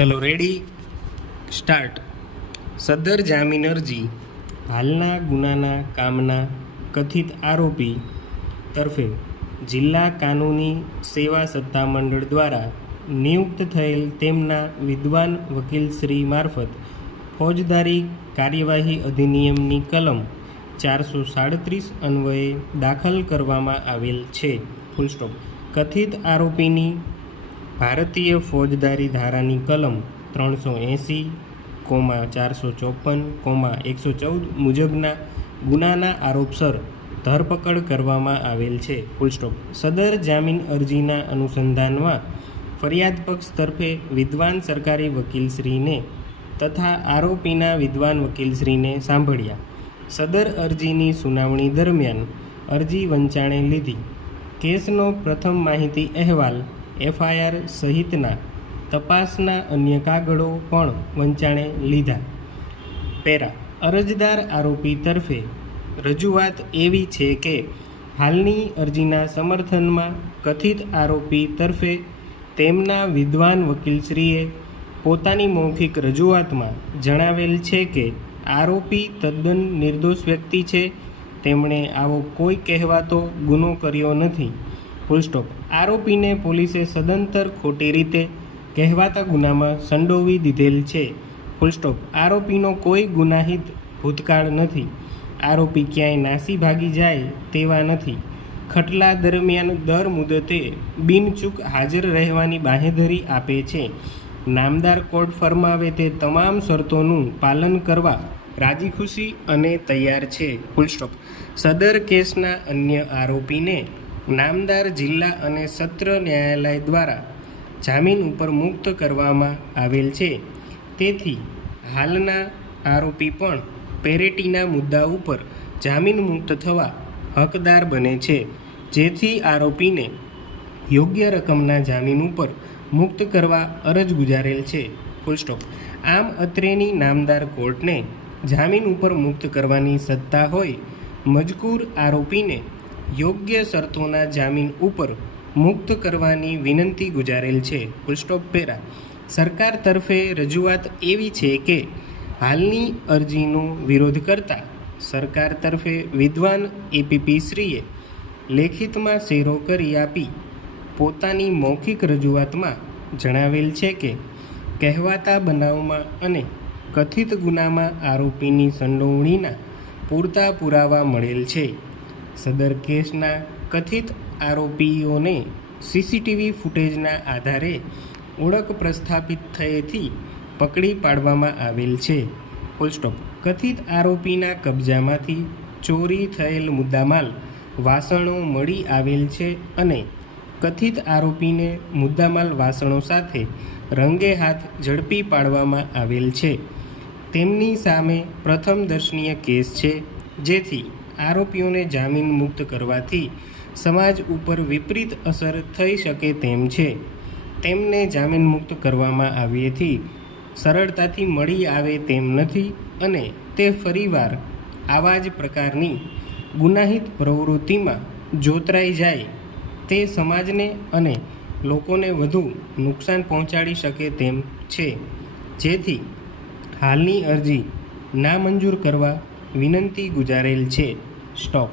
ચલો ready start. સદર જામીન અરજી હાલના ગુનાના કામના કથિત આરોપી તરફે જિલ્લા કાનૂની સેવા સત્તામંડળ દ્વારા નિયુક્ત થયેલ તેમના વિદ્વાન વકીલશ્રી મારફત ફોજદારી કાર્યવાહી અધિનિયમની કલમ 437 અન્વયે દાખલ કરવામાં આવેલ છે. Full stop. કથિત આરોપીની ભારતીય ફોજદારી ધારાની કલમ 380,454,114 મુજબના ગુનાના આરોપસર ધરપકડ કરવામાં આવેલ છે. Full stop. સદર જામીન અરજીના અનુસંધાનમાં ફરિયાદ પક્ષ તરફે વિદ્વાન સરકારી વકીલશ્રીને તથા આરોપીના વિદ્વાન વકીલશ્રીને સાંભળ્યા. સદર અરજીની સુનાવણી દરમિયાન અરજી વંચાણે લીધી. કેસનો પ્રથમ માહિતી અહેવાલ FIR સહિતના તપાસના અન્ય કાગળો પણ વંચાણે લીધા. પેરા. અરજદાર આરોપી તરફે રજૂઆત એવી છે કે હાલની અરજીના સમર્થનમાં કથિત આરોપી તરફે તેમના વિદ્વાન વકીલશ્રીએ પોતાની મૌખિક રજૂઆતમાં જણાવેલ છે કે આરોપી તદ્દન નિર્દોષ વ્યક્તિ છે. તેમણે આવો કોઈ કહેવાતો ગુનો કર્યો નથી. Full stop. આરોપીને પોલીસે સદંતર ખોટી રીતે કહેવાતા ગુનામાં સંડોવી દીધેલ છે. Full stop. આરોપીનો કોઈ ગુનાહિત ભૂતકાળ નથી. આરોપી ક્યાંય નાસી ભાગી જાય તેવા નથી. ખટલા દરમિયાન દર મુદતે બિનચૂક હાજર રહેવાની બાંહેધરી આપે છે. નામદાર કોર્ટ ફરમાવે તે તમામ શરતોનું પાલન કરવા રાજી ખુશી અને તૈયાર છે. Full stop. સદર કેસના અન્ય આરોપીને નામદાર જિલ્લા અને સત્ર ન્યાયાલય દ્વારા જામીન ઉપર મુક્ત કરવામાં આવેલ છે. તેથી હાલના આરોપી પણ પેરેટીના મુદ્દા ઉપર જામીન મુક્ત થવા હકદાર બને છે, જેથી આરોપીને યોગ્ય રકમના જામીન ઉપર મુક્ત કરવા અરજ ગુજારેલ છે. Full stop. આમ અત્રેની નામદાર કોર્ટને જામીન ઉપર મુક્ત કરવાની સત્તા હોય મજકૂર આરોપીને યોગ્ય શરતોના જામીન ઉપર મુક્ત કરવાની વિનંતી ગુજારેલ છે. Full stop. પેરા. સરકાર તરફે રજૂઆત એવી છે કે હાલની અરજીનો વિરોધ કરતા સરકાર તરફે વિદ્વાન APP શ્રીએ લેખિતમાં શેરો કરી આપી પોતાની મૌખિક રજૂઆતમાં જણાવેલ છે કે કહેવાતા બનાવમાં અને કથિત ગુનામાં આરોપીની સંડોવણીના પૂરતા પુરાવા મળેલ છે. સદર કેસના કથિત આરોપીઓને CCTV ફૂટેજના આધારે ઓળખ પ્રસ્થાપિત થયેથી પકડી પાડવામાં આવેલ છે. Full stop. કથિત આરોપીના કબજામાંથી ચોરી થયેલ મુદ્દામાલ વાસણો મળી આવેલ છે અને કથિત આરોપીને મુદ્દામાલ વાસણો સાથે રંગે હાથ ઝડપી પાડવામાં આવેલ છે. તેમની સામે પ્રથમ દર્શનીય કેસ છે, જેથી આરોપીઓને જામીન મુક્ત કરવાથી સમાજ ઉપર વિપરીત અસર થઈ શકે તેમ છે. તેમને જામીન મુક્ત કરવામાં આવ્યેથી સરળતાથી મળી આવે તેમ નથી અને તે ફરીવાર આવા જ પ્રકારની ગુનાહિત પ્રવૃત્તિમાં જોતરાઈ જાય તે સમાજને અને લોકોને વધુ નુકસાન પહોંચાડી શકે તેમ છે, જેથી હાલની અરજી નામંજૂર કરવા વિનંતી ગુજારેલ છે. સ્ટોપ.